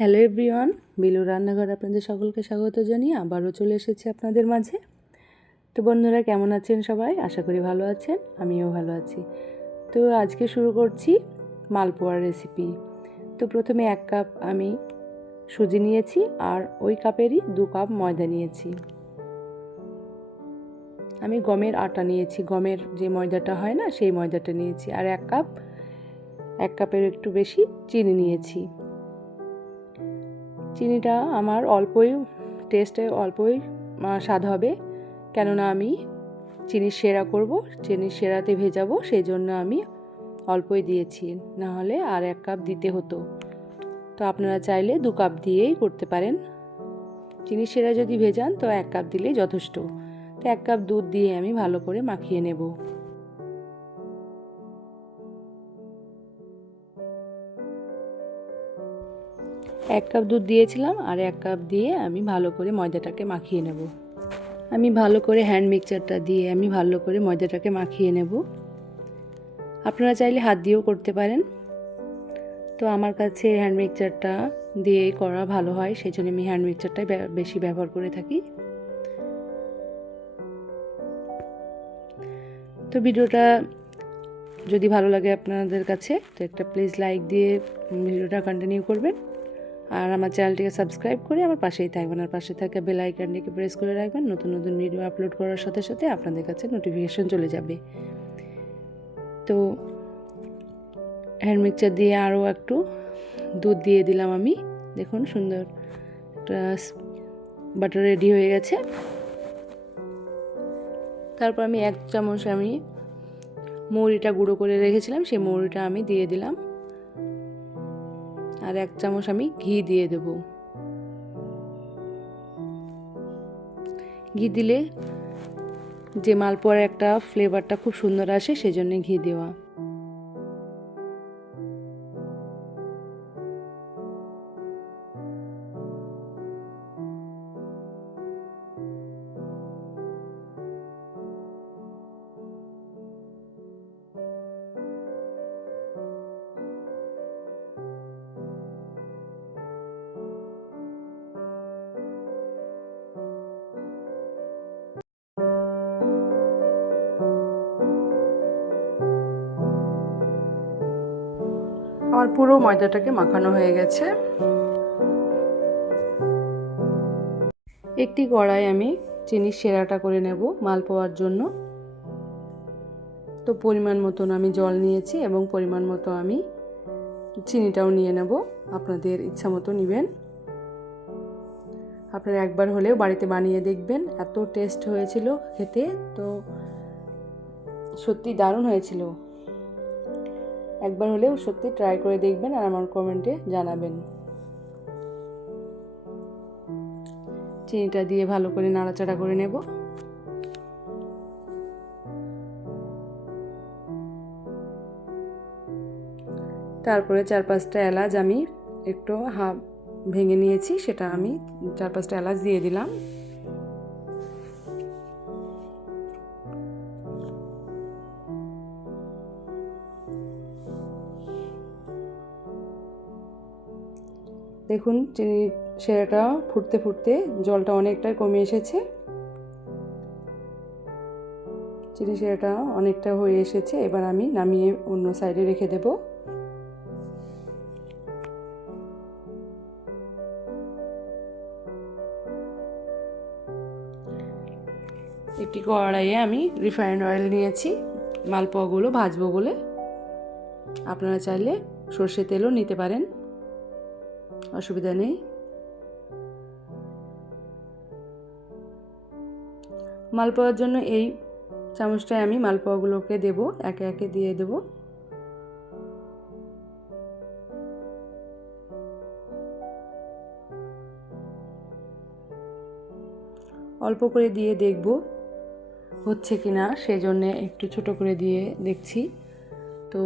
Hello everyone, Bilu রান্নাঘর আপনাদের সকলকে স্বাগত জানিয়ে আবারও চলে এসেছি আপনাদের মাঝে। তো বন্ধুরা, কেমন আছেন সবাই? আশা করি ভালো আছেন, আমিও ভালো আছি। তো আজকে শুরু করছি মালপোয়ার রেসিপি। তো প্রথমে 1 কাপ আমি সুজি নিয়েছি আর ওই কাপেরই 2 কাপ ময়দা নিয়েছি। আমি গমের আটা নিয়েছি, গমের যে ময়দাটা হয় না সেই ময়দাটা নিয়েছি। আর 1 কাপের একটু বেশি চিনি নিয়েছি। চিনিটা আমার অল্পই টেস্টে অল্পই স্বাদ হবে, কেননা আমি চিনির সেরা করব, চিনির সেরাতে ভেজাবো, সেই জন্য আমি অল্পই দিয়েছি, না হলে আর 1 কাপ দিতে হতো। তো আপনারা চাইলে 2 কাপ দিয়েই করতে পারেন। চিনির সেরা যদি ভেজান তো 1 কাপ দিলেই যথেষ্ট। তো 1 কাপ দুধ দিয়ে আমি ভালো করে মাখিয়ে নেব। 1 কাপ দুধ দিয়েছিলাম আর 1 কাপ দিয়ে আমি ভালো করে ময়দাটাকে মাখিয়ে নেব। আমি ভালো করে হ্যান্ড মিক্সচারটা দিয়ে আমি ভালো করে ময়দাটাকে মাখিয়ে নেব। আপনারা চাইলে হাত দিয়েও করতে পারেন। তো আমার কাছে হ্যান্ড মিক্সচারটা দিয়েই করা ভালো হয়, সেই জন্য আমি হ্যান্ড মিক্সচারটাই বেশি ব্যবহার করে থাকি। তো ভিডিওটা যদি ভালো লাগে আপনাদের কাছে তো একটা প্লিজ লাইক দিয়ে ভিডিওটা কন্টিনিউ করবেন, আর আমার চ্যানেলটিকে সাবস্ক্রাইব করে আমার পাশেই থাকবেন, আর পাশে থাকা বেল আইকনটিকে প্রেস করে রাখবেন। নতুন নতুন ভিডিও আপলোড করার সাথে সাথে আপনাদের কাছে নোটিফিকেশন চলে যাবে। তো হ্যান্ড মিক্সচার দিয়ে আরও একটু দুধ দিয়ে দিলাম আমি। দেখুন সুন্দর একটা বাটার রেডি হয়ে গেছে। তারপর আমি 1 চামচ আমি মৌরিটা গুঁড়ো করে রেখেছিলাম, সেই মৌরিটা আমি দিয়ে দিলাম। আর 1 চামচ আমি ঘি দিয়ে দেব। ঘি দিলে যে মালপোয়ার একটা ফ্লেভারটা খুব সুন্দর আসে, সেজন্য ঘি দেওয়া। আমার পুরো ময়দাটাকে মাখানো হয়ে গেছে। একটি কড়াই আমি চিনির সেরাটা করে নেব মালপোয়ার জন্য। তো পরিমাণ মতন আমি জল নিয়েছি এবং পরিমাণ মতো আমি চিনিটাও নিয়ে নেব, আপনাদের ইচ্ছা মতো নেবেন। আপনারা একবার হলেও বাড়িতে বানিয়ে দেখবেন, এত টেস্ট হয়েছিল খেতে, তো সত্যি দারুণ হয়েছিল। একবার হলেও সত্যি ট্রাই করে দেখবেন আর আমার কমেন্টে জানাবেন। চিনিটা দিয়ে ভালো করে নাড়াচাড়া করে নেব। তারপরে 4-5টা এলাচ আমি একটু ভেঙে নিয়েছি, সেটা আমি 4-5টা এলাচ দিয়ে দিলাম। দেখুন চিনি সেরাটা ফুটতে ফুটতে জলটা অনেকটাই কমে এসেছে। চিনি সেরাটা অনেকটা হয়ে এসেছে, এবার আমি নামিয়ে অন্য সাইডে রেখে দেব। একটি কড়াইয়ে আমি রিফাইন্ড অয়েল নিয়েছি মালপোয়াগুলো ভাজবো বলে। আপনারা চাইলে সর্ষে তেলও নিতে পারেন, অসুবিধা নেই। মালপোয়ার জন্য এই চামচটায় আমি মালপোয়াগুলোকে দেব, একে একে দিয়ে দেব। অল্প করে দিয়ে দেখব হচ্ছে কিনা, সেজন্য একটু ছোট করে দিয়ে দেখছি। তো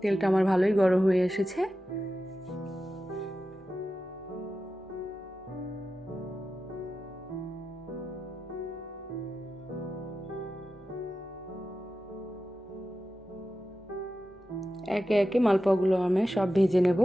তেলটা আমার ভালোই গরম হয়ে এসেছে। একে একে মালপোয়াগুলো আমি সব ভেজে নেব।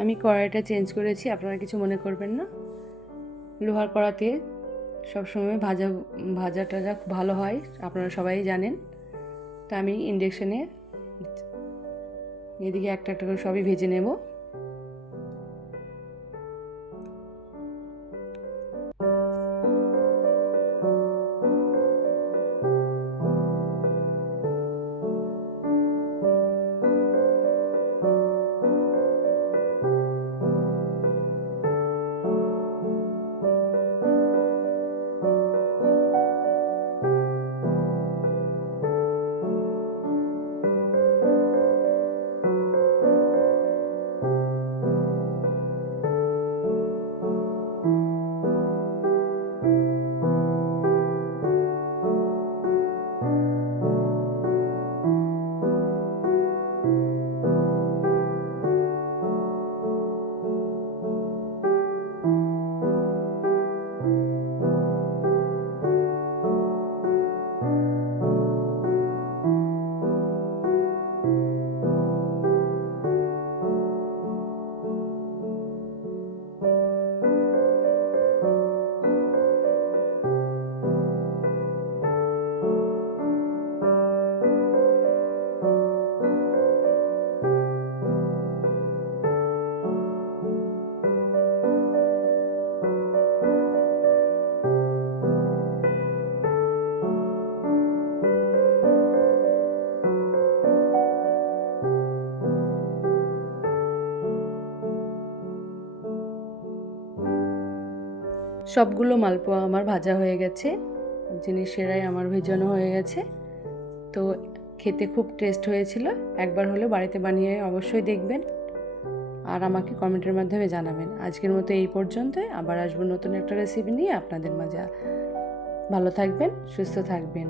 আমি কড়াইটা চেঞ্জ করেছি, আপনারা কিছু মনে করবেন না। লোহার কড়াতে সবসময় ভাজাটা খুব ভালো হয়, আপনারা সবাই জানেন। তো আমি ইন্ডাকশানে এদিকে একটা একটা করে সবই ভেজে নেব। সবগুলো মালপোয়া আমার ভাজা হয়ে গেছে, চিনির সেরাই আমার ভেজানো হয়ে গেছে। তো খেতে খুব টেস্ট হয়েছিল। একবার হলে বাড়িতে বানিয়ে অবশ্যই দেখবেন আর আমাকে কমেন্টের মাধ্যমে জানাবেন। আজকের মতো এই পর্যন্তই, আবার আসবো নতুন একটা রেসিপি নিয়ে আপনাদের মাঝে। ভালো থাকবেন, সুস্থ থাকবেন।